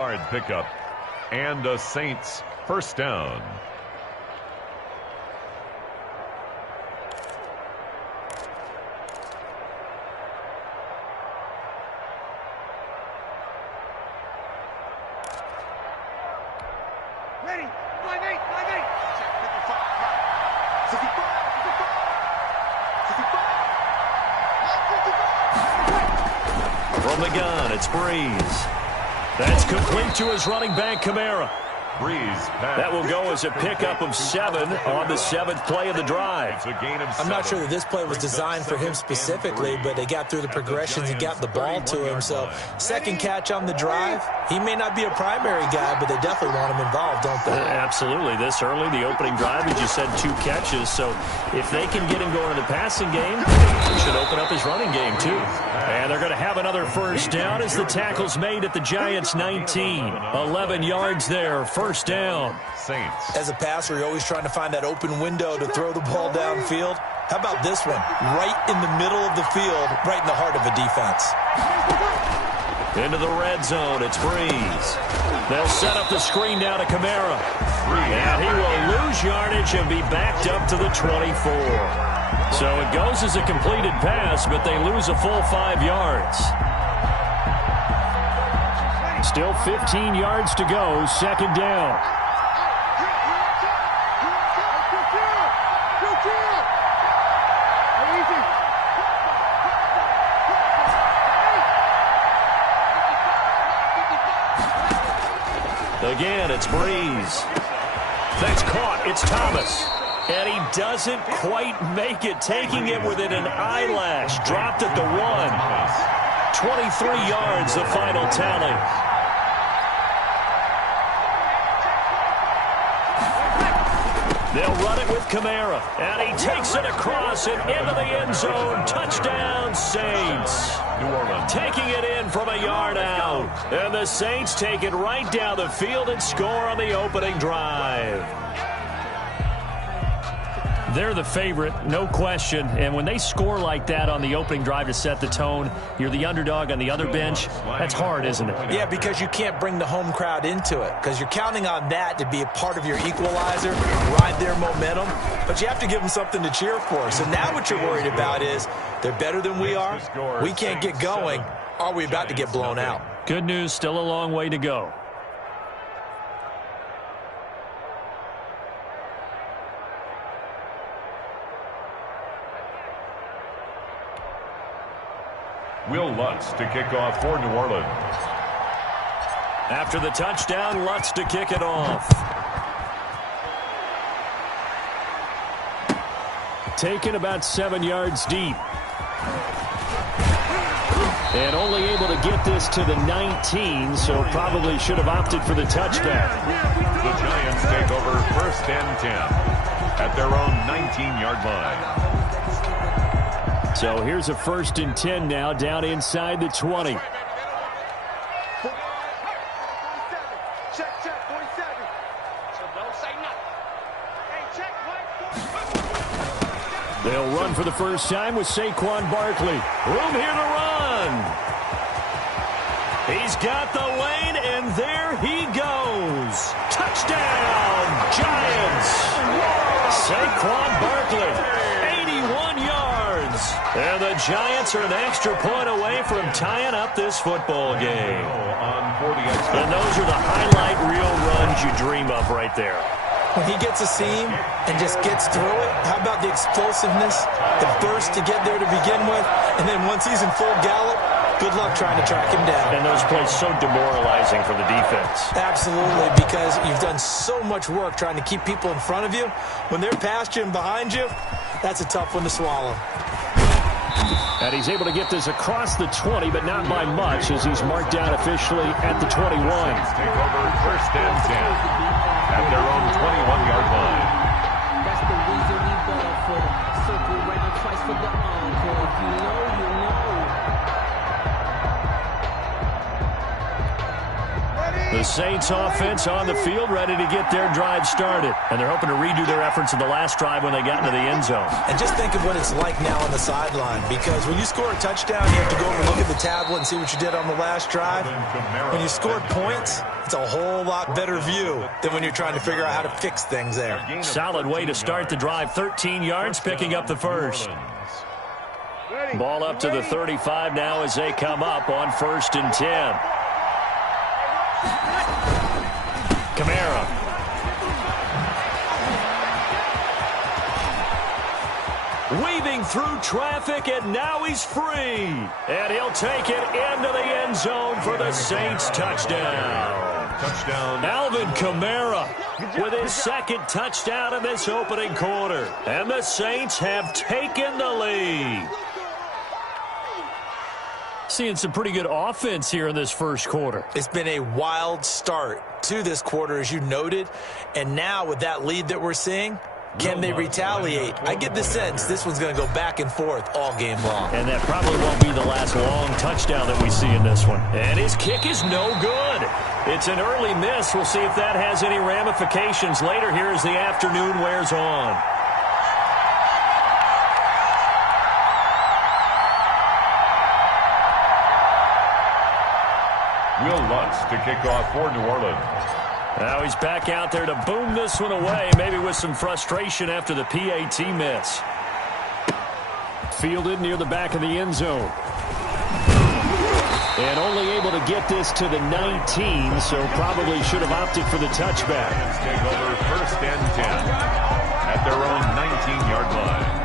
Hard pickup and a Saints first down. Ready, 5-8, 5-8. Check 55. From the gun, it's Breeze. That's complete to his running back, Kamara. That will go as a pickup of 7 on the 7th play of the drive. I'm not sure that this play was designed for him specifically, but they got through the progressions and got the ball to him. So, second catch on the drive. He may not be a primary guy, but they definitely want him involved, don't they? Absolutely. This early, the opening drive, as you said, 2 catches. So, if they can get him going in the passing game, it should open up his running game, too. And they're going to have another first down as the tackle's made at the Giants' 19. 11 yards there, first down. Saints. As a passer, you're always trying to find that open window to throw the ball downfield. How about this one? Right in the middle of the field, right in the heart of a defense. Into the red zone, it's Breeze. They'll set up the screen now to Kamara. And he will lose yardage and be backed up to the 24. So it goes as a completed pass, but they lose a full 5 yards. Still 15 yards to go, second down. Again, it's Breeze. That's caught. It's Thomas. And he doesn't quite make it, taking it within an eyelash. Dropped at the 1. 23 yards, the final tally. They'll run it with Kamara. And he takes it across and into the end zone. Touchdown, Saints. New Orleans. Taking it in from a yard out. And the Saints take it right down the field and score on the opening drive. They're the favorite, no question. And when they score like that on the opening drive to set the tone, you're the underdog on the other bench. That's hard, isn't it? Yeah, because you can't bring the home crowd into it. Because you're counting on that to be a part of your equalizer, ride their momentum. But you have to give them something to cheer for. So now what you're worried about is they're better than we are. We can't get going. Are we about to get blown out? Good news, still a long way to go. Will Lutz to kick off for New Orleans. After the touchdown, Lutz to kick it off. Taken about 7 yards deep. And only able to get this to the 19, so probably should have opted for the touchback. The Giants take over first and 10 at their own 19-yard line. So here's a first and 10 now, down inside the 20. They'll run for the first time with Saquon Barkley. Room here to run. He's got the lane, and there he goes. Touchdown, Giants. Saquon Barkley, 81 yards. And the Giants are an extra point away from tying up this football game. And those are the highlight reel runs you dream of right there. When he gets a seam and just gets through it, how about the explosiveness, the burst to get there to begin with, and then once he's in full gallop, good luck trying to track him down. And those plays so demoralizing for the defense. Absolutely, because you've done so much work trying to keep people in front of you. When they're past you and behind you, that's a tough one to swallow. And he's able to get this across the 20, but not by much, as he's marked down officially at the 21. Take over first and 10 at their own 21-yard line. That's the reason we ball for. Circle right twice for the encore. If you know, you know. Ready? The Saints offense on the field, ready to get their drive started. And they're hoping to redo their efforts in the last drive when they got into the end zone. And just think of what it's like now on the sideline, because when you score a touchdown, you have to go over and look at the tablet and see what you did on the last drive. When you scored points, it's a whole lot better view than when you're trying to figure out how to fix things there. Solid way to start the drive. 13 yards, picking up the first. Ball up to the 35 now as they come up on 1st and 10. Kamara. Weaving through traffic, and now he's free. And he'll take it into the end zone for the Saints touchdown. Touchdown. Alvin Kamara with his second touchdown in this opening quarter. And the Saints have taken the lead. Seeing some pretty good offense here in this first quarter. It's been a wild start to this quarter, as you noted. And now with that lead that we're seeing, can they retaliate? I get the sense this one's going to go back and forth all game long. And that probably won't be the last long touchdown that we see in this one. And his kick is no good. It's an early miss. We'll see if that has any ramifications later here as the afternoon wears on. Will Lutz to kick off for New Orleans. Now he's back out there to boom this one away, maybe with some frustration after the PAT miss. Fielded near the back of the end zone. And only able to get this to the 19, so probably should have opted for the touchback. Lions take over 1st and 10 at their own 19-yard line.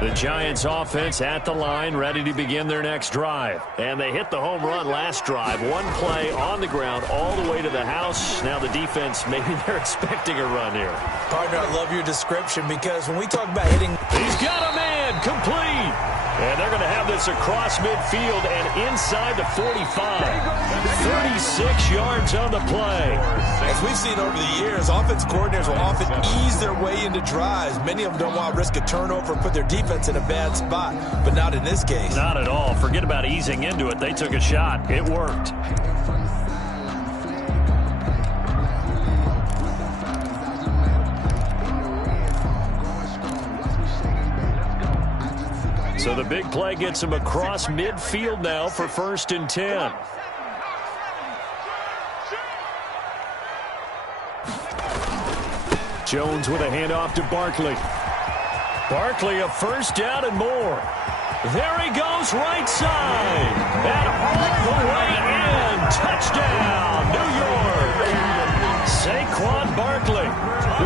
The Giants offense at the line, ready to begin their next drive. And they hit the home run last drive. One play on the ground all the way to the house. Now the defense, maybe they're expecting a run here. Partner, I love your description, because when we talk about hitting... He's got a man, complete. And they're going to have this across midfield and inside the 45. 36 yards on the play. As we've seen over the years, offense coordinators will often ease their way into drives. Many of them don't want to risk a turnover and put their defense in a bad spot, but not in this case. Not at all. Forget about easing into it. They took a shot. It worked. So the big play gets him across midfield now for 1st and 10. Jones with a handoff to Barkley. Barkley a first down and more. There he goes right side. And all the way in. Touchdown, New York. Saquon Barkley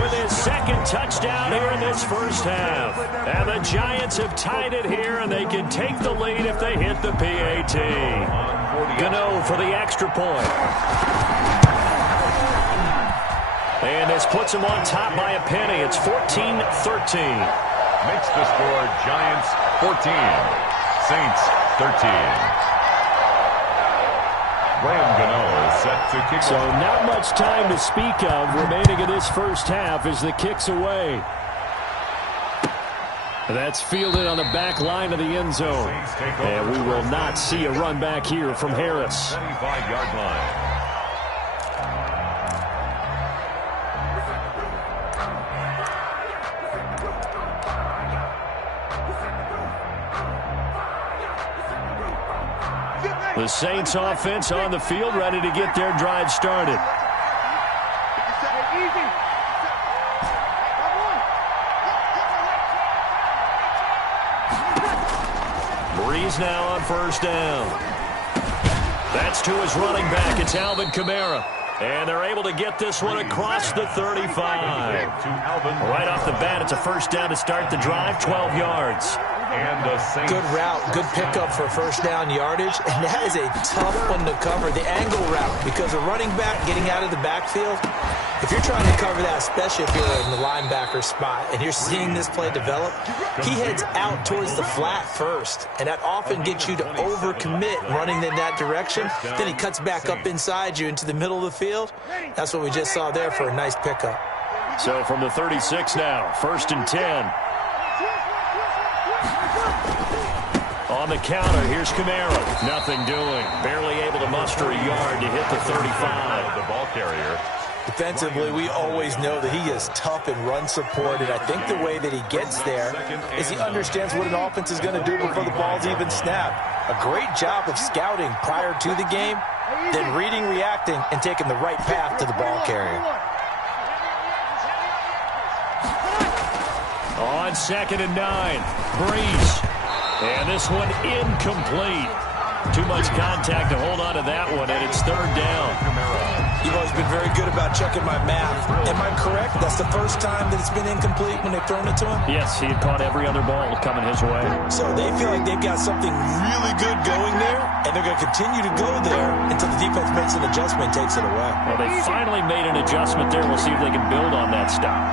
with his second touchdown here in this first half. And the Giants have tied it here, and they can take the lead if they hit the PAT. Gano for the extra point. And this puts them on top by a penny. It's 14-13. Makes the score Giants 14, Saints 13. Graham Gano is set to kick So off. not much time to speak of remaining in this first half as the kick's away. That's fielded on the back line of the end zone. And we will not see a run back here from Harris. 25-yard line. The Saints offense on the field, ready to get their drive started. Breeze now on 1st down. That's to his running back. It's Alvin Kamara. And they're able to get this one across the 35. Right off the bat, it's a first down to start the drive, 12 yards. And the Saints. Good route, good pickup for first down yardage, and that is a tough one to cover, the angle route, because a running back getting out of the backfield, if you're trying to cover that, especially if you're in the linebacker spot and you're seeing this play develop, he heads out towards the flat first, and that often gets you to overcommit running in that direction. Then he cuts back up inside you into the middle of the field. That's what we just saw there for a nice pickup. So from the 36 now, 1st and 10. On the counter, here's Kamara. Nothing doing. Barely able to muster a yard to hit the 35. The ball carrier. Defensively, we always know that he is tough in run support, and I think the way that he gets there is he understands what an offense is going to do before the ball's even snapped. A great job of scouting prior to the game, then reading, reacting, and taking the right path to the ball carrier. On 2nd and 9, Breeze. And this one incomplete. Too much contact to hold on to that one, and it's 3rd down. You've always been very good about checking my math. Am I correct? That's the first time that it's been incomplete when they've thrown it to him? Yes, he had caught every other ball coming his way. So they feel like they've got something really good going there, and they're going to continue to go there until the defense makes an adjustment and takes it away. Well, they finally made an adjustment there. We'll see if they can build on that stop.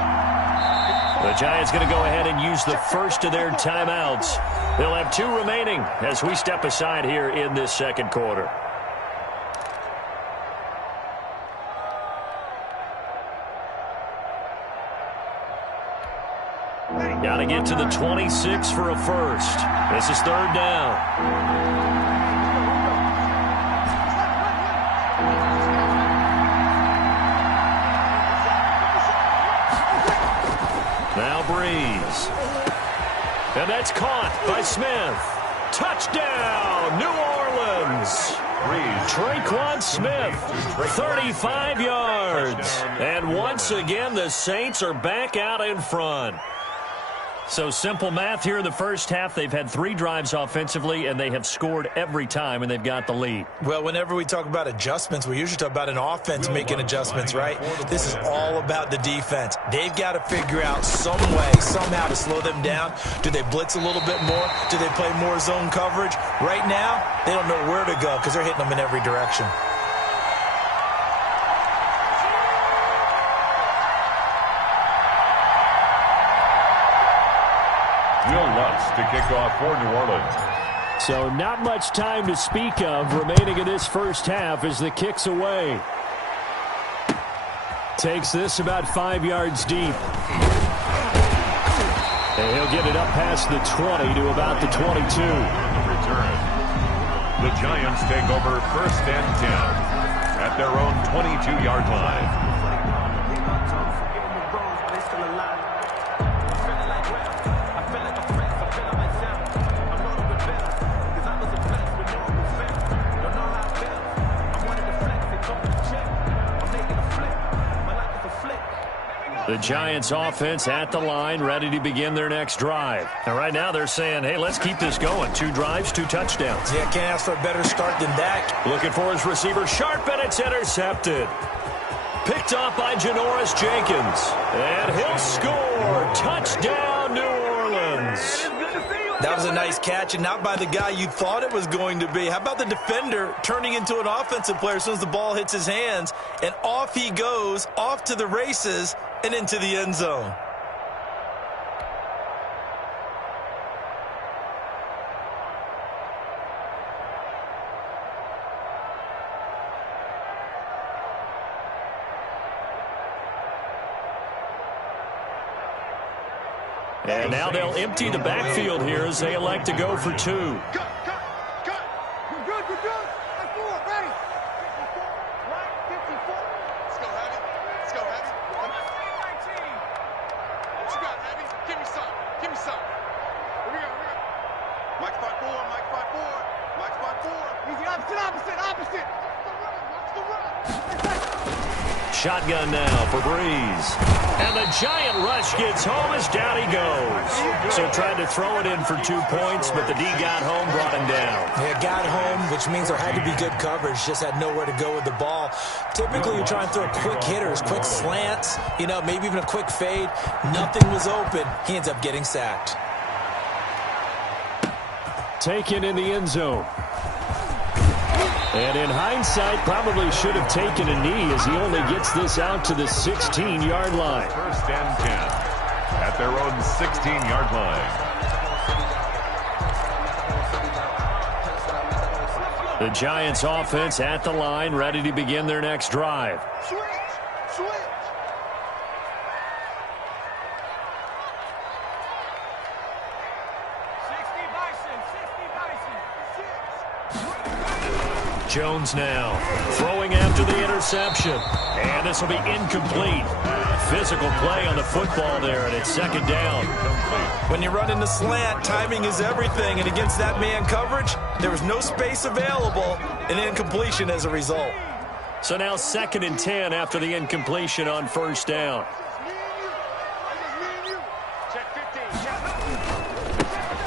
The Giants going to go ahead and use the first of their timeouts. They'll have 2 remaining as we step aside here in this 2nd quarter. Got to get to the 26 for a first. This is 3rd down. Now Breeze. And that's caught by Smith. Touchdown, New Orleans. Traquan Smith, 35 yards. And once again, the Saints are back out in front. So simple math here in the first half. They've had 3 drives offensively, and they have scored every time, and they've got the lead. Well, whenever we talk about adjustments, we usually talk about an offense making adjustments, right? This is all about the defense. They've got to figure out some way, somehow to slow them down. Do they blitz a little bit more? Do they play more zone coverage? Right now, they don't know where to go because they're hitting them in every direction. To kick off for New Orleans. So not much time to speak of remaining in this first half as the kick's away. Takes this about 5 yards deep. And he'll get it up past the 20 to about the 22. Return. The Giants take over 1st and 10 at their own 22-yard line. The Giants offense at the line, ready to begin their next drive. And right now they're saying, hey, let's keep this going. 2 drives, 2 touchdowns. Yeah, can't ask for a better start than that. Looking for his receiver, Sharp, and it's intercepted. Picked off by Janoris Jenkins. And he'll score. Touchdown, New Orleans. That was a nice catch, and not by the guy you thought it was going to be. How about the defender turning into an offensive player as soon as the ball hits his hands, and off he goes, off to the races, and into the end zone. And now they'll empty the backfield here as they elect to go for 2. Cut. We're good. That's 4. Ready. 54. Let's go, Heavy. What you got, Heavy? Give me some. Here we go. Mike 5-4. Easy, opposite. Watch the run. Shotgun now for Breeze. And the giant rush gets home as down he goes. So tried to throw it in for 2 points, but the D got home, brought him down. Yeah, got home, which means there had to be good coverage. Just had nowhere to go with the ball. Typically, you're trying to throw quick hitters, quick slants, maybe even a quick fade. Nothing was open. He ends up getting sacked. Taken in the end zone. And in hindsight, probably should have taken a knee as he only gets this out to the 16-yard line. 1st and 10 at their own 16-yard line. The Giants offense at the line, ready to begin their next drive. Switch. Jones now throwing after the interception. And this will be incomplete. Physical play on the football there, and it's second down. When you run in the slant, timing is everything. And against that man coverage, there was no space available, and incompletion as a result. So now 2nd and 10 after the incompletion on first down.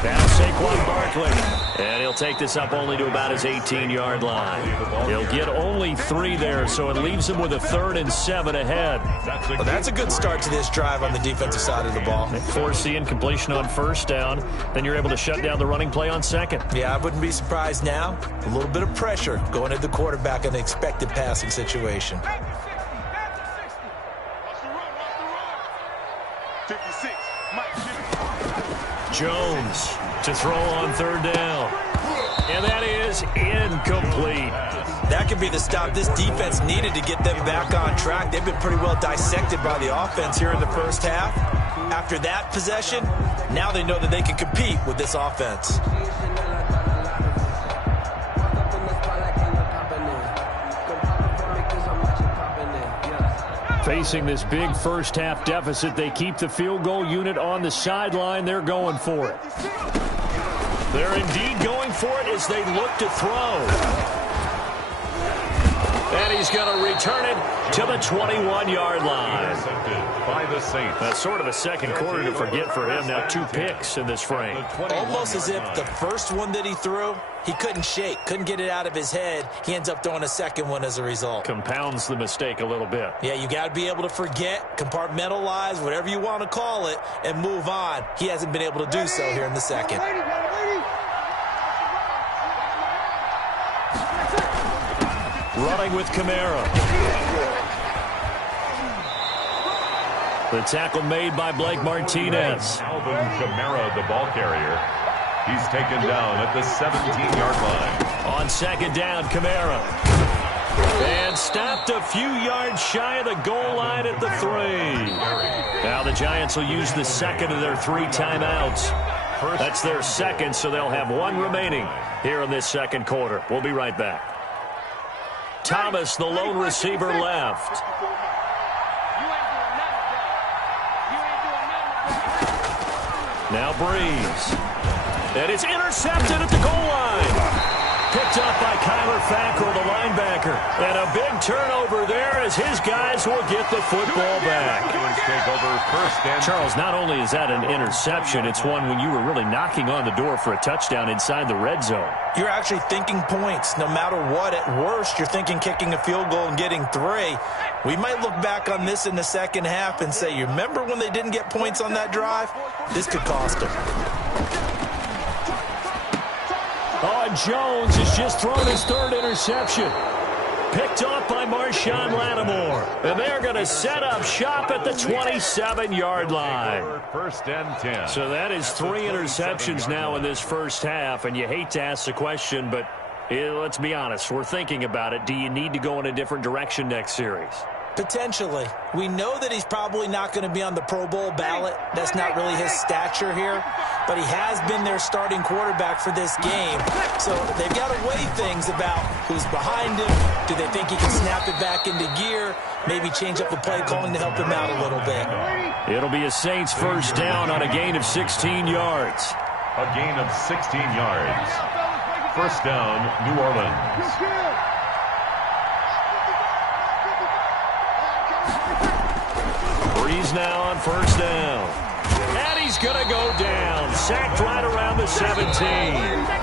Now Saquon Barkley, and he'll take this up only to about his 18-yard line. He'll get only 3 there, so it leaves him with a 3rd and 7 ahead. Well, that's a good start to this drive on the defensive side of the ball. Force the incompletion on first down, then you're able to shut down the running play on second. Yeah, I wouldn't be surprised now. A little bit of pressure going at the quarterback in an expected passing situation. 56, Mike. Jones to throw on 3rd down. And that is incomplete. That could be the stop this defense needed to get them back on track. They've been pretty well dissected by the offense here in the first half. After that possession, now they know that they can compete with this offense. Facing this big first half deficit, they keep the field goal unit on the sideline. They're going for it. They're indeed going for it as they look to throw. And he's going to return it to the 21-yard line. By the Saints. That's sort of a second quarter to forget for him. Now 2 picks in this frame. Almost as if the first one that he threw, he couldn't shake, couldn't get it out of his head. He ends up throwing a second one as a result. Compounds the mistake a little bit. Yeah, you got to be able to forget, compartmentalize, whatever you want to call it, and move on. He hasn't been able to do so here in the second. Running with Kamara. The tackle made by Blake Martinez. Alvin Kamara, the ball carrier. He's taken down at the 17-yard line. On second down, Kamara. And stopped a few yards shy of the goal line at the 3. Now the Giants will use the second of their 3 timeouts. That's their second, so they'll have 1 remaining here in this second quarter. We'll be right back. Thomas, the lone receiver, left. Now Breeze. And it's intercepted at the goal line. Picked up by Kyler Fackrell, the linebacker. And a big turnover there as his guys will get the football back. Take over first and Charles, not only is that an interception, it's one when you were really knocking on the door for a touchdown inside the red zone. You're actually thinking points. No matter what, at worst, you're thinking kicking a field goal and getting 3. We might look back on this in the second half and say, you remember when they didn't get points on that drive? This could cost them. Oh, Jones has just thrown his 3rd interception. Picked off by Marshawn Lattimore. And they're going to set up shop at the 27-yard line. First and 10. So that is 3 interceptions now in this first half. And you hate to ask the question, but let's be honest. We're thinking about it. Do you need to go in a different direction next series? Potentially. We know that he's probably not going to be on the Pro Bowl ballot. That's not really his stature here. But he has been their starting quarterback for this game. So they've got to weigh things about who's behind him. Do they think he can snap it back into gear? Maybe change up the play calling to help him out a little bit. It'll be a Saints first down on a gain of 16 yards. A gain of 16 yards. First down, New Orleans. Breeze now on first down. And he's going to go down. Sacked right around the 17.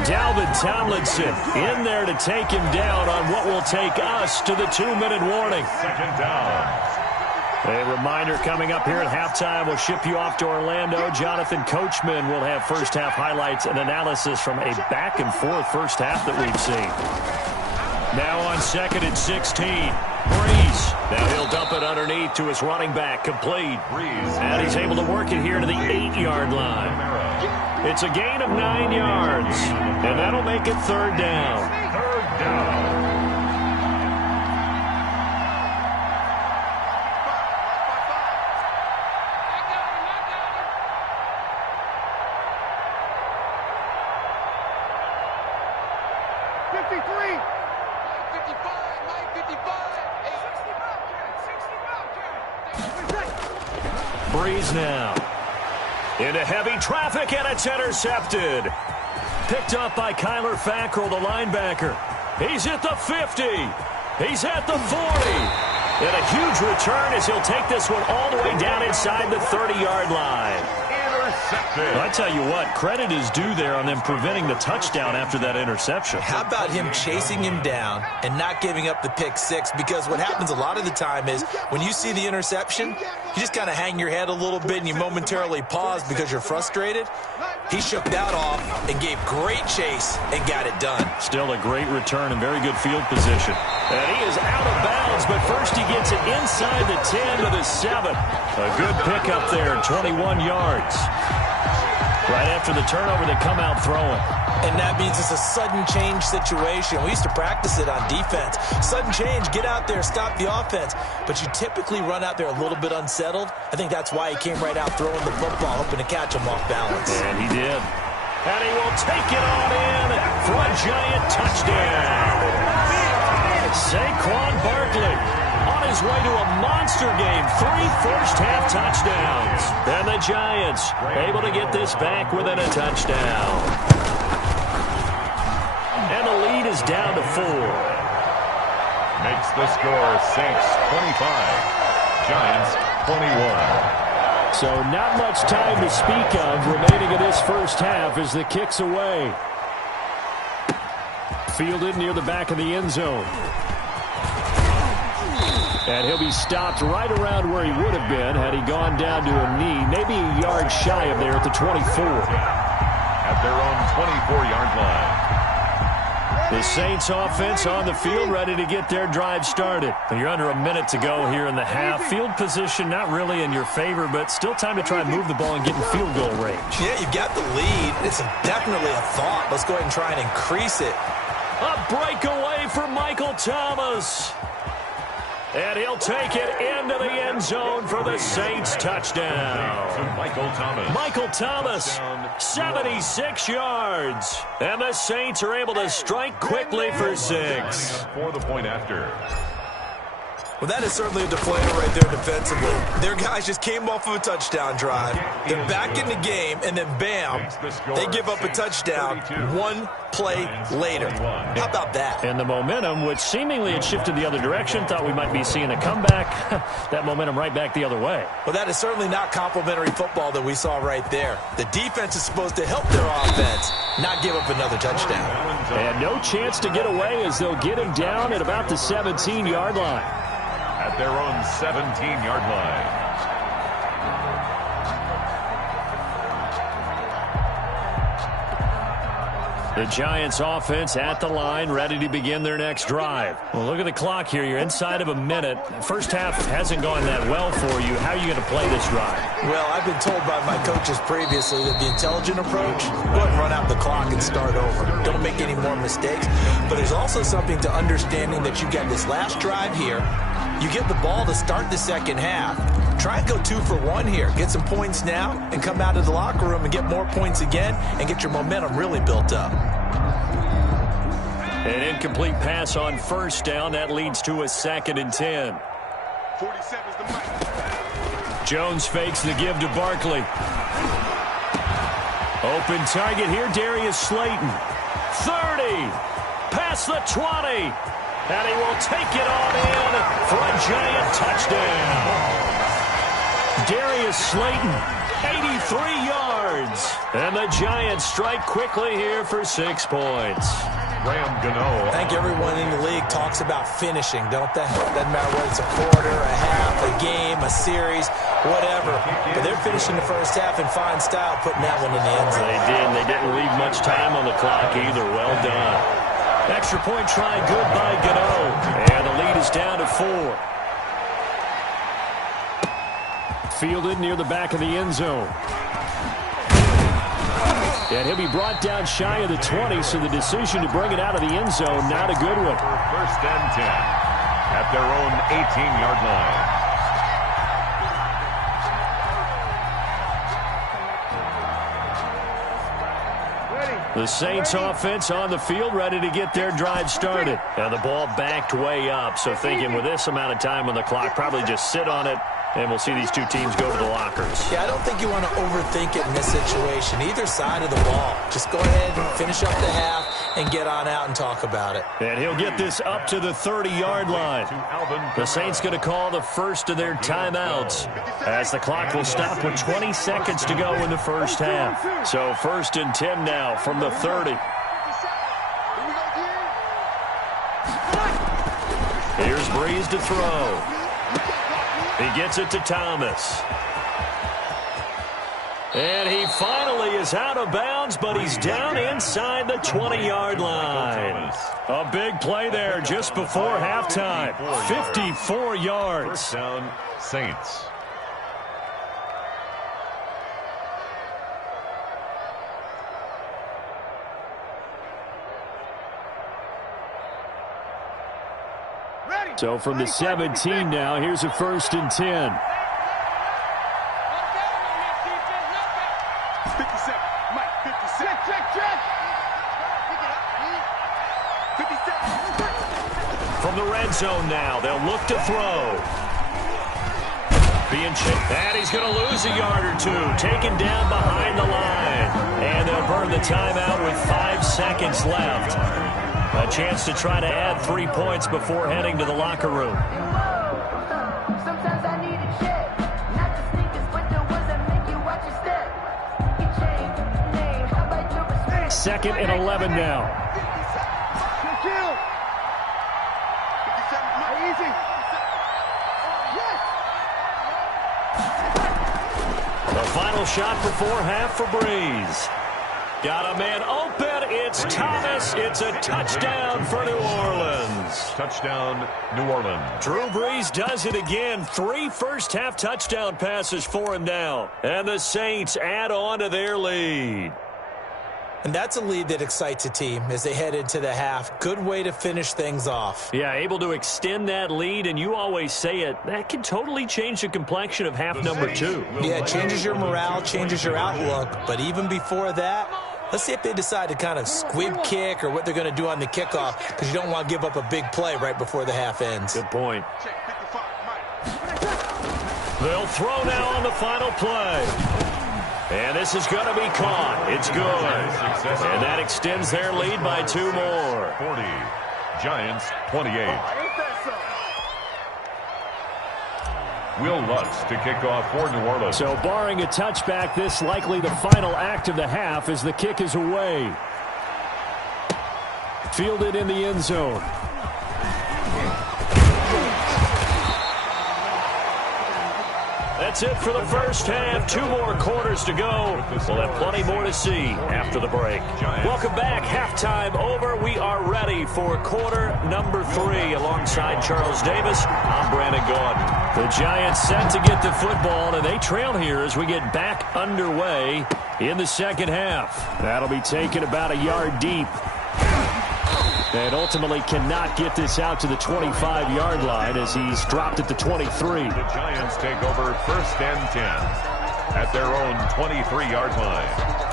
Dalvin Tomlinson in there to take him down on what will take us to the 2-minute warning. Second down. A reminder coming up here at halftime. We'll ship you off to Orlando. Jonathan Coachman will have first half highlights and analysis from a back-and-forth first half that we've seen. Now on second and 16. Breeze. Now he'll dump it underneath to his running back. Complete. Breeze. And he's able to work it here to the 8-yard line. It's a gain of 9 yards. And that'll make it third down. Third down. Breeze now. Into heavy traffic, and it's intercepted. Picked up by Kyler Fackrell, the linebacker. He's at the 50. He's at the 40. And a huge return as he'll take this one all the way down inside the 30-yard line. Intercepted. I tell you what, credit is due there on them preventing the touchdown after that interception. How about him chasing him down and not giving up the pick six? Because what happens a lot of the time is when you see the interception, you just kind of hang your head a little bit and you momentarily pause because you're frustrated. He shook that off and gave great chase and got it done. Still a great return and very good field position. And he is out of bounds, but first he gets it inside the 10 to the 7. A good pickup there, 21 yards. Right after the turnover, they come out throwing. And that means it's a sudden change situation. We used to practice it on defense. Sudden change, get out there, stop the offense. But you typically run out there a little bit unsettled. I think that's why he came right out throwing the football, hoping to catch him off balance. And he did. And he will take it on in for a giant touchdown. Saquon Barkley on his way to a monster game. 3 first-half touchdowns. And the Giants able to get this back within a touchdown. And the lead is down to 4. Makes the score Saints 25, Giants 21. So not much time to speak of remaining in this first half as the kick's away. Fielded near the back of the end zone. And he'll be stopped right around where he would have been had he gone down to a knee, maybe a yard shy of there at the 24. At their own 24-yard line. The Saints offense on the field ready to get their drive started. You're under a minute to go here in the half. Field position not really in your favor, but still time to try and move the ball and get in field goal range. Yeah, you've got the lead. It's definitely a thought. Let's go ahead and try and increase it. A breakaway for Michael Thomas. And he'll take it into the end zone for the Saints touchdown. To Michael Thomas. Michael Thomas, 76 yards. And the Saints are able to strike quickly for 6. For the point after. Well, that is certainly a deflator right there defensively. Their guys just came off of a touchdown drive. They're back in the game, and then bam, they give up a touchdown 1 play later. How about that? And the momentum, which seemingly had shifted the other direction, thought we might be seeing a comeback. That momentum right back the other way. Well, that is certainly not complimentary football that we saw right there. The defense is supposed to help their offense, not give up another touchdown. And no chance to get away as they'll get him down at about the 17-yard line. At their own 17-yard line. The Giants offense at the line, ready to begin their next drive. Well, look at the clock here. You're inside of a minute. First half hasn't gone that well for you. How are you going to play this drive? Well, I've been told by my coaches previously that the intelligent approach, go ahead and run out the clock and start over. Don't make any more mistakes. But there's also something to understanding that you got this last drive here. You get the ball to start the second half. Try and go 2 for 1 here. Get some points now and come out of the locker room and get more points again and get your momentum really built up. An incomplete pass on first down. That leads to a 2nd and 10. 47's the mic. Jones fakes the give to Barkley. Open target here, Darius Slayton. 30. Past the 20. And he will take it on in for a giant touchdown. Darius Slayton, 83 yards. And the Giants strike quickly here for 6 points. Graham Gano. I think everyone in the league talks about finishing, don't they? Doesn't matter whether it's a quarter, a half, a game, a series, whatever. But they're finishing the first half in fine style, putting that one in the end zone. They did, and they didn't leave much time on the clock either. Well done. Extra point try good by Gano. And the lead is down to 4. Fielded near the back of the end zone. And he'll be brought down shy of the 20, so the decision to bring it out of the end zone, not a good one. First and 10 at their own 18-yard line. Ready. The Saints offense on the field, ready to get their drive started. Now the ball backed way up, so thinking with this amount of time on the clock, probably just sit on it, and we'll see these two teams go to the lockers. Yeah, I don't think you want to overthink it in this situation. Either side of the ball. Just go ahead and finish up the half and get on out and talk about it. And he'll get this up to the 30-yard line. The Saints going to call the first of their timeouts as the clock will stop with 20 seconds to go in the first half. So 1st and 10 now from the 30. Here's Breeze to throw. He gets it to Thomas. And he finally is out of bounds, but he's down inside the 20-yard line. A big play there just before halftime. 54 yards. First down, Saints. So from the 17 now, here's a 1st and 10. 57. Mike, 57. Check. 57. From the red zone now, they'll look to throw. Being chipped, and he's going to lose a yard or two. Taken down behind the line. And they'll burn the timeout with 5 seconds left. A chance to try to add 3 points before heading to the locker room. Sometimes I need a check, not the sneakers, but the ones that make you watch your step. You change name, how about your respect? 2nd and 11 now. Kill. 57. Mike, easy. Yes. The final shot before half for Breeze. Got a man open. It's Thomas. It's a touchdown for New Orleans. Touchdown, New Orleans. Drew Brees does it again. 3 first-half touchdown passes for him now. And the Saints add on to their lead. And that's a lead that excites a team as they head into the half. Good way to finish things off. Yeah, able to extend that lead, and you always say it, that can totally change the complexion of half number 2. Yeah, it changes your morale, changes your outlook. But even before that, let's see if they decide to kind of squib kick or what they're going to do on the kickoff, because you don't want to give up a big play right before the half ends. Good point. Check 55. Mike. They'll throw now on the final play. And this is going to be caught. It's good. And that extends their lead by 2 more. 40. Giants, 28. Will Lutz to kick off for New Orleans. So barring a touchback, this likely the final act of the half as the kick is away. Fielded in the end zone. That's it for the first half. 2 more quarters to go. We'll have plenty more to see after the break. Welcome back. Halftime over. We are ready for quarter number 3. Alongside Charles Davis, I'm Brandon Gordon. The Giants set to get the football, and they trail here as we get back underway in the second half. That'll be taken about a yard deep. And ultimately cannot get this out to the 25-yard line as he's dropped at the 23. The Giants take over 1st and 10 at their own 23-yard line.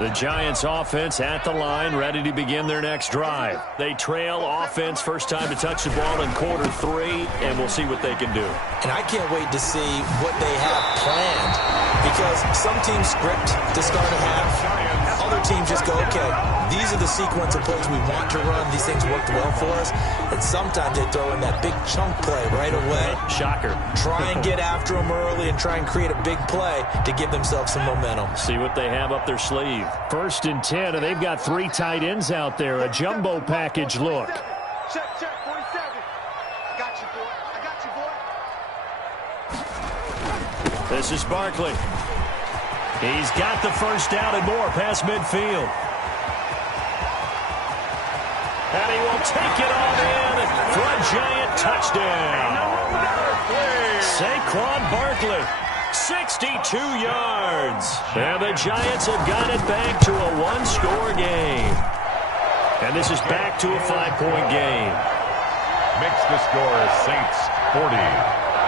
The Giants offense at the line, ready to begin their next drive. They trail offense, first time to touch the ball in quarter 3, and we'll see what they can do. And I can't wait to see what they have planned, because some teams script to start a half. Other teams just go, okay, these are the sequence of plays we want to run. These things worked well for us. And sometimes they throw in that big chunk play right away. Shocker. Try and get after them early and try and create a big play to give themselves some momentum. See what they have up their sleeve. 1st and 10, and they've got 3 tight ends out there. A jumbo package look. Check, 47. I got you, boy. This is Barkley. He's got the first down and more past midfield. And he will take it on in for a Giant touchdown. Saquon Barkley, 62 yards. And the Giants have got it back to a 1-score game. And this is back to a 5-point game. Makes the score Saints 40,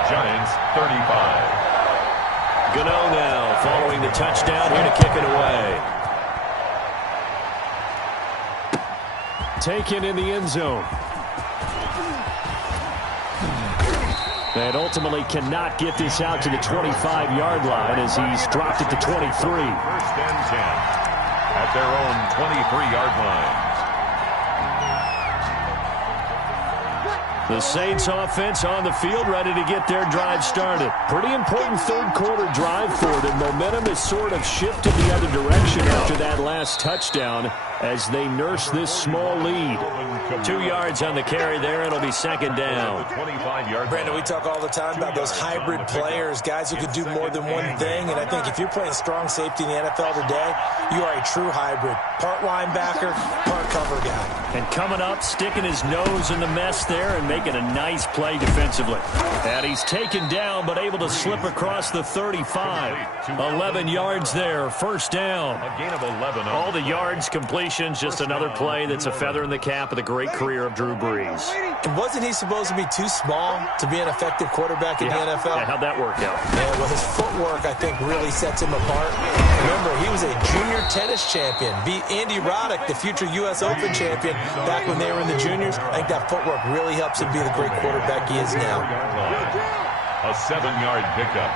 Giants 35. Gano now following the touchdown here to kick it away. Taken in the end zone. And ultimately cannot get this out to the 25-yard line as he's dropped it to 23. First and 10 at their own 23-yard line. The Saints offense on the field, ready to get their drive started. Pretty important third-quarter drive for them. Momentum has sort of shifted the other direction after that last touchdown as they nurse this small lead. 2 yards on the carry there. It'll be second down. Brandon, we talk all the time about those hybrid players, guys who could do more than one thing. And I think if you're playing strong safety in the NFL today, you are a true hybrid. Part linebacker, part cover guy. And coming up, sticking his nose in the mess there and making a nice play defensively. And he's taken down but able to slip across the 35. 11 yards there, first down. A gain of 11. All the yards, completions, just another play that's a feather in the cap of the great career of Drew Brees. And wasn't he supposed to be too small to be an effective quarterback in the NFL? Yeah, how'd that work out? Yeah, well, his footwork, I think, really sets him apart. Remember, he was a junior tennis champion. Beat Andy Roddick, the future U.S. Open champion, back when they were in the juniors. I think that footwork really helps him be the great quarterback he is now. A 7-yard pickup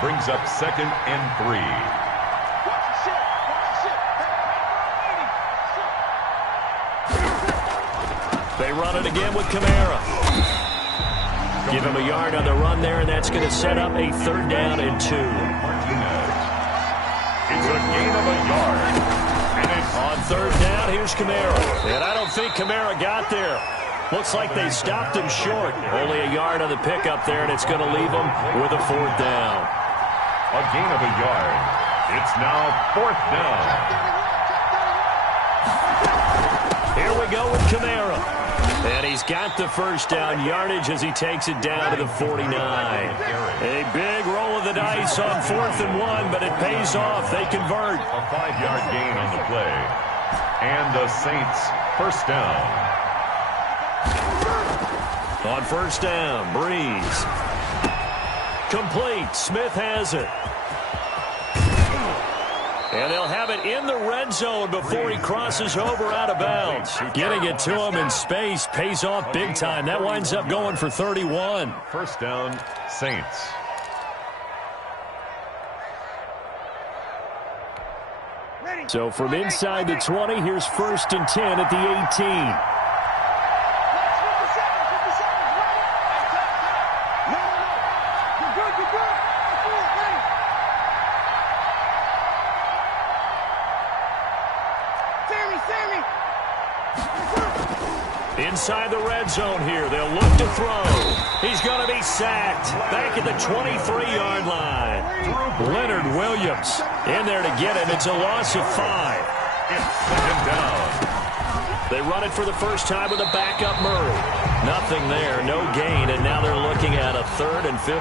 brings up second and 3. They run it again with Kamara. Give him a yard on the run there, and that's going to set up a third down and 2. It's a gain of a yard. And it's on third down, here's Kamara. And I don't think Kamara got there. Looks like they stopped him short. Only a yard on the pickup there, and it's going to leave him with a fourth down. A gain of a yard. It's now fourth down. Here we go with Kamara. And he's got the first down yardage as he takes it down to the 49. A big roll of the dice on 4th and 1, but it pays off. They convert. A 5-yard gain on the play. And the Saints first down. On first down, Brees. Complete. Smith has it. And they'll have it in the red zone before he crosses over out of bounds. Getting it to him in space pays off big time. That winds up going for 31. First down, Saints. So from inside the 20, here's first and 10 at the 18. Inside the red zone here. They'll look to throw. He's going to be sacked. Back at the 23-yard line. Leonard Williams in there to get him. It's a loss of 5. It's second down. They run it for the first time with a backup Murray. Nothing there. No gain. And now they're looking at a 3rd and 15.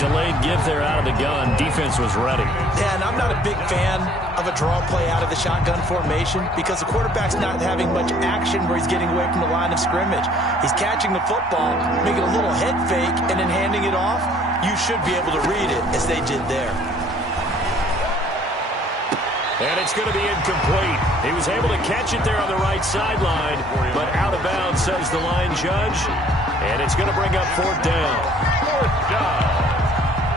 Delayed give there out of the gun. Defense was ready. Yeah, and I'm not a big fan of a draw play out of the shotgun formation because the quarterback's not having much action where he's getting away from the line of scrimmage. He's catching the football, making a little head fake, and then handing it off. You should be able to read it as they did there. And it's going to be incomplete. He was able to catch it there on the right sideline, but out of bounds, says the line judge. And it's going to bring up fourth down. Fourth down.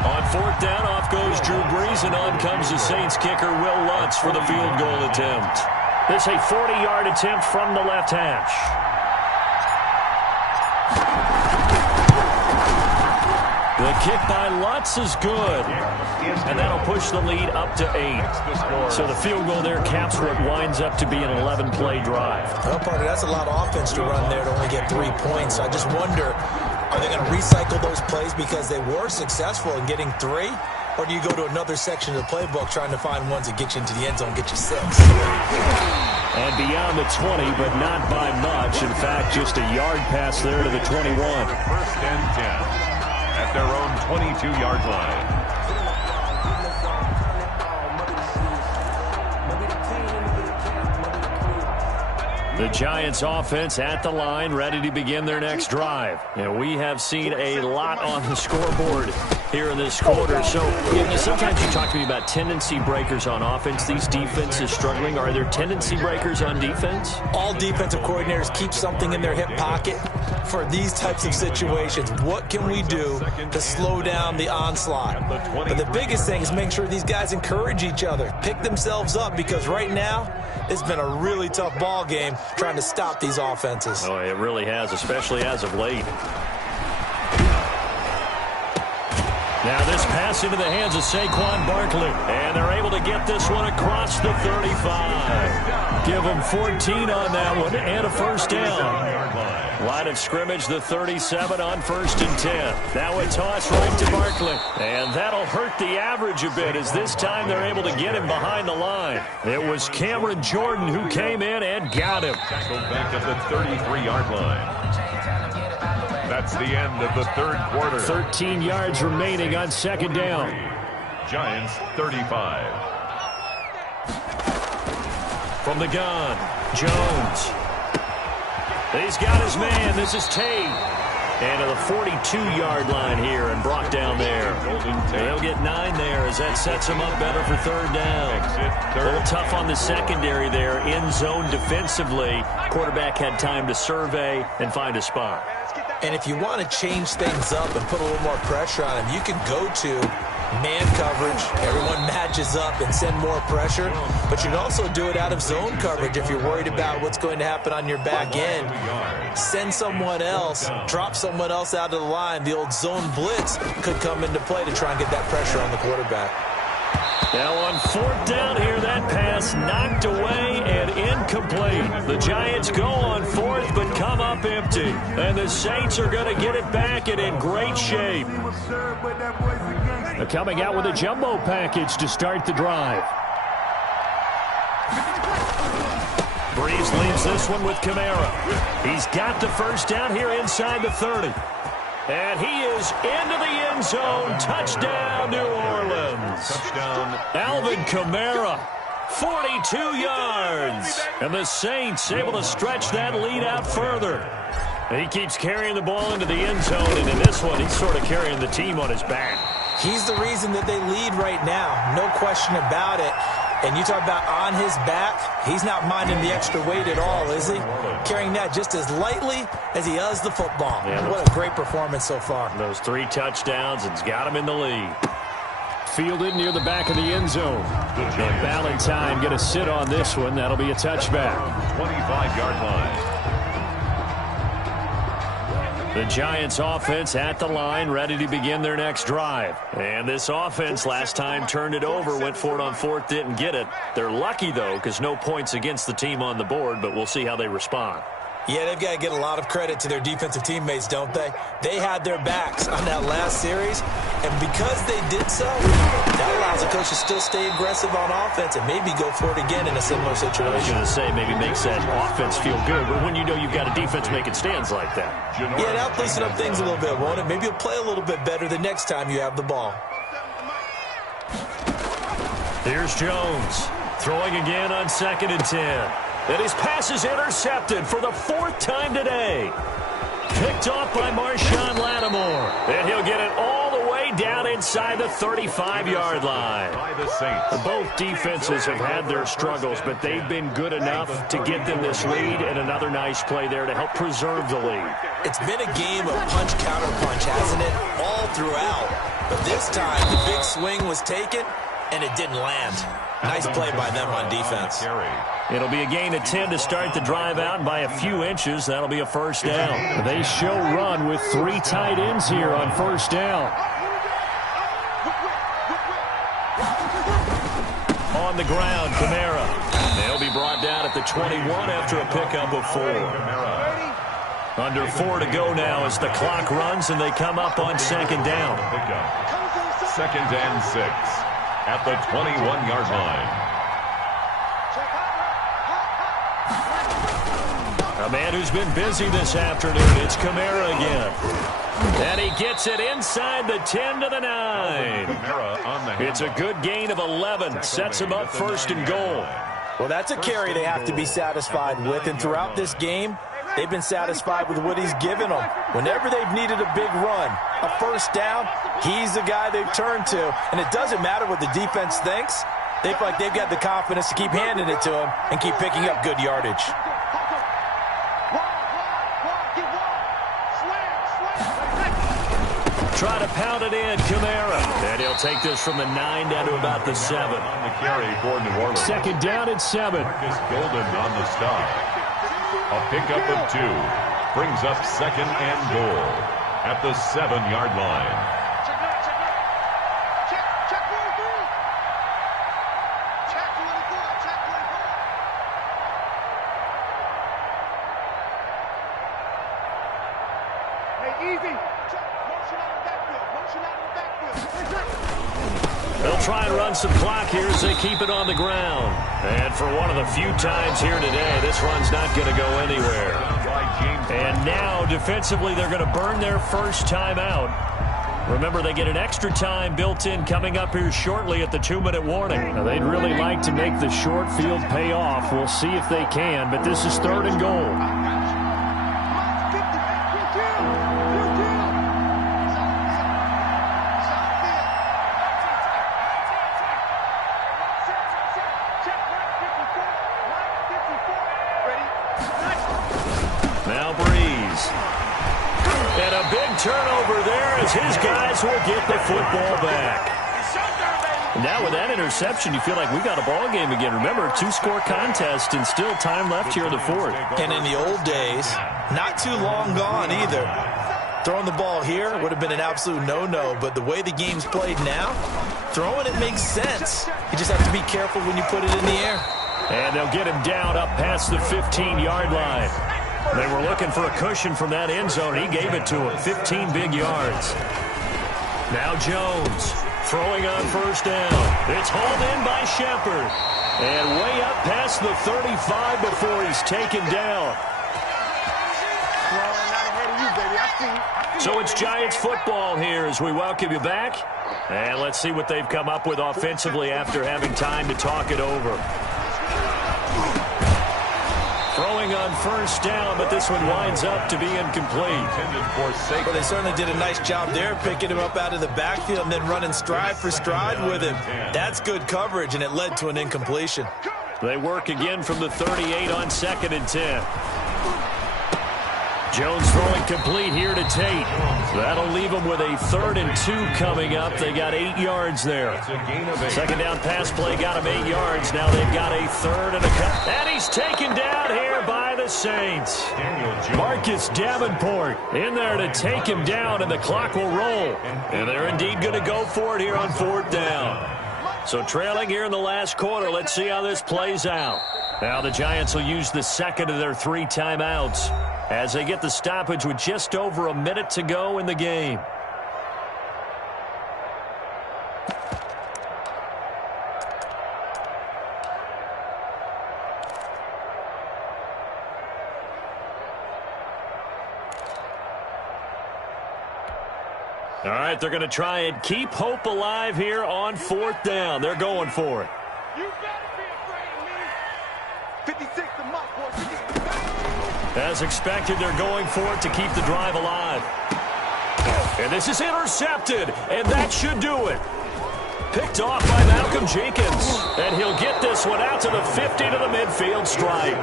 On fourth down, off goes Drew Brees, and on comes the Saints kicker, Will Lutz, for the field goal attempt. This a 40-yard attempt from the left hash. The kick by Lutz is good, and that'll push the lead up to 8. So the field goal there caps what winds up to be an 11-play drive. Well, partner, that's a lot of offense to run there to only get 3 points. I just wonder, are they going to recycle those plays because they were successful in getting 3? Or do you go to another section of the playbook trying to find ones that get you into the end zone, get you 6? And beyond the 20, but not by much. In fact, just a yard pass there to the 21. First and 10 at their own 22-yard line. The Giants offense at the line, ready to begin their next drive. And we have seen a lot on the scoreboard here in this quarter. So sometimes you talk to me about tendency breakers on offense. These defenses struggling. Are there tendency breakers on defense? All defensive coordinators keep something in their hip pocket for these types of situations. What can we do to slow down the onslaught? But the biggest thing is make sure these guys encourage each other, pick themselves up, because right now it's been a really tough ball game trying to stop these offenses. Oh, it really has, especially as of late. Now this pass into the hands of Saquon Barkley, and they're able to get this one across the 35. Give them 14 on that one and a first down. Line of scrimmage, the 37 on 1st and 10. Now a toss right to Barkley, and that'll hurt the average a bit as this time they're able to get him behind the line. It was Cameron Jordan who came in and got him. Tackled back at the 33-yard line. That's the end of the third quarter. 13 yards remaining on 2nd down. Giants 35. From the gun, Jones. He's got his man. This is Tate. And to the 42-yard line here and brought down there. They'll get 9 there as that sets him up better for 3rd down. A little tough on the secondary there. In zone defensively. Quarterback had time to survey and find a spot. And if you want to change things up and put a little more pressure on him, you can go to man coverage. Everyone matches up and send more pressure. But you can also do it out of zone coverage if you're worried about what's going to happen on your back end. Send someone else, drop someone else out of the line. The old zone blitz could come into play to try and get that pressure on the quarterback. Now on 4th down here, that pass knocked away and incomplete. The Giants go on 4th but come up empty. And the Saints are going to get it back and in great shape. They're coming out with a jumbo package to start the drive. Breeze leaves this one with Kamara. He's got the first down here inside the 30. And he is into the end zone. Touchdown, New Orleans. Touchdown. Alvin Kamara, 42 yards. And the Saints able to stretch that lead out further. And he keeps carrying the ball into the end zone. And in this one, he's sort of carrying the team on his back. He's the reason that they lead right now. No question about it. And you talk about on his back, he's not minding the extra weight at all, is he? Carrying that just as lightly as he does the football. Yeah, what a great performance so far. Those 3 touchdowns, it's got him in the lead. Fielded near the back of the end zone. And Valentine going to sit on this one. That'll be a touchback. 25-yard line. The Giants offense at the line, ready to begin their next drive. And this offense last time turned it over, went for it on 4th, didn't get it. They're lucky, though, because no points against the team on the board, but we'll see how they respond. Yeah, they've got to get a lot of credit to their defensive teammates, don't they? They had their backs on that last series, and because they did so, that allows the coach to still stay aggressive on offense and maybe go for it again in a similar situation. I was going to say maybe makes that offense feel good, but when you know you've got a defense making stands like that. Yeah, that'll loosen up things a little bit, won't it? Maybe you'll play a little bit better the next time you have the ball. Here's Jones, throwing again on 2nd and 10. And his pass is intercepted for the 4th time today. Picked off by Marshawn Lattimore. And he'll get it all the way down inside the 35-yard line. By the Saints. Both defenses have had their struggles, but they've been good enough to get them this lead, and another nice play there to help preserve the lead. It's been a game of punch-counter-punch, hasn't it? All throughout. But this time, the big swing was taken, and it didn't land. Nice play by them on defense. It'll be a gain of 10 to start the drive out, and by a few inches, that'll be a first down. They show run with 3 tight ends here on first down. On the ground, Kamara. They'll be brought down at the 21 after a pickup of 4. Under 4 to go now as the clock runs, and they come up on 2nd down. 2nd and 6 at the 21-yard line. A man who's been busy this afternoon, it's Kamara again. And he gets it inside the 10 to the 9. It's a good gain of 11. Sets him up 1st and goal. Well, that's a carry they have to be satisfied with, and throughout this game, they've been satisfied with what he's given them. Whenever they've needed a big run, a first down, he's the guy they've turned to. And it doesn't matter what the defense thinks. They feel like they've got the confidence to keep handing it to him and keep picking up good yardage. Try to pound it in, Kamara. And he'll take this from the 9 down to about the 7. On the carry for New Orleans. Second down at 7. Marcus Golden on the stop. A pickup of 2. Brings up second and goal at the 7-yard line. They'll try and run some clock here as they keep it on the ground. And for one of the few times here today, this run's not going to go anywhere. And now, defensively, they're going to burn their first time out. Remember, they get an extra time built in coming up here shortly at the 2-minute warning. Now, they'd really like to make the short field pay off. We'll see if they can, but this is 3rd and goal. Turnover there as his guys will get the football back. Now with that interception, you feel like we got a ball game again. Remember, 2-score contest and still time left here in the 4th. And in the old days, not too long gone either. Throwing the ball here would have been an absolute no-no, but the way the game's played now, throwing it makes sense. You just have to be careful when you put it in the air. And they'll get him down up past the 15-yard line. They were looking for a cushion from that end zone. He gave it to him, 15 big yards. Now Jones throwing on first down. It's hauled in by Shepard. And way up past the 35 before he's taken down. So it's Giants football here as we welcome you back. And let's see what they've come up with offensively after having time to talk it over. Throwing on first down, but this one winds up to be incomplete. Well, they certainly did a nice job there, picking him up out of the backfield and then running stride for stride with him. That's good coverage, and it led to an incompletion. They work again from the 38 on 2nd and 10. Jones throwing complete here to Tate. That'll leave them with a 3rd and 2 coming up. They got 8 yards there. Second down pass play got them 8 yards. Now they've got a 3rd and a cut. And he's taken down here by the Saints. Marcus Davenport in there to take him down, and the clock will roll. And they're indeed going to go for it here on 4th down. So trailing here in the last quarter. Let's see how this plays out. Now the Giants will use the 2nd of their 3 timeouts as they get the stoppage with just over a minute to go in the game. All right, they're going to try and keep hope alive here on 4th down. They're going for it. You better be afraid of me. 56 to my boy. As expected, they're going for it to keep the drive alive. And this is intercepted, and that should do it. Picked off by Malcolm Jenkins. And he'll get this one out to the 50 to the midfield stripe.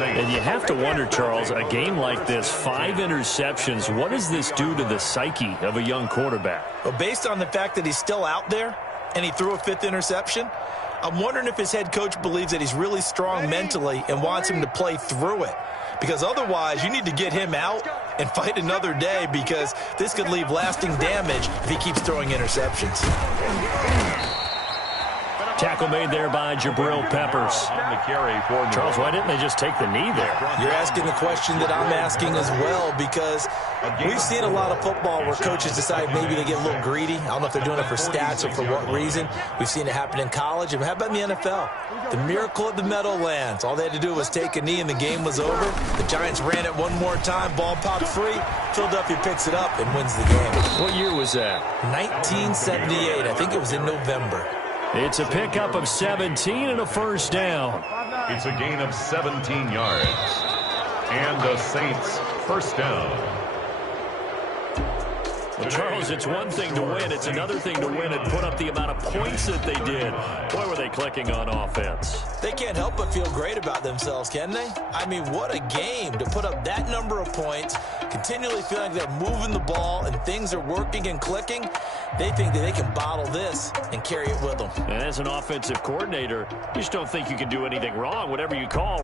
And you have to wonder, Charles, a game like this, 5 interceptions, what does this do to the psyche of a young quarterback? Well, based on the fact that he's still out there and he threw a 5th interception, I'm wondering if his head coach believes that he's really strong mentally and wants him to play through it. Because otherwise, you need to get him out and fight another day, because this could leave lasting damage if he keeps throwing interceptions. Tackle made there by Jabril Peppers. Charles, why didn't they just take the knee there? You're asking the question that I'm asking as well, because we've seen a lot of football where coaches decide maybe they get a little greedy. I don't know if they're doing it for stats or for what reason. We've seen it happen in college. And how about in the NFL? The miracle of the Meadowlands. All they had to do was take a knee and the game was over. The Giants ran it one more time. Ball popped free. Philadelphia picks it up and wins the game. What year was that? 1978. I think it was in November. It's a pickup of 17 and a first down. It's a gain of 17 yards. And the Saints first down. Well, Charles, it's one thing to win. It's another thing to win and put up the amount of points that they did. Boy, were they clicking on offense. They can't help but feel great about themselves, can they? I mean, what a game to put up that number of points, continually feeling like they're moving the ball and things are working and clicking. They think that they can bottle this and carry it with them. And as an offensive coordinator, you just don't think you can do anything wrong. Whatever you call,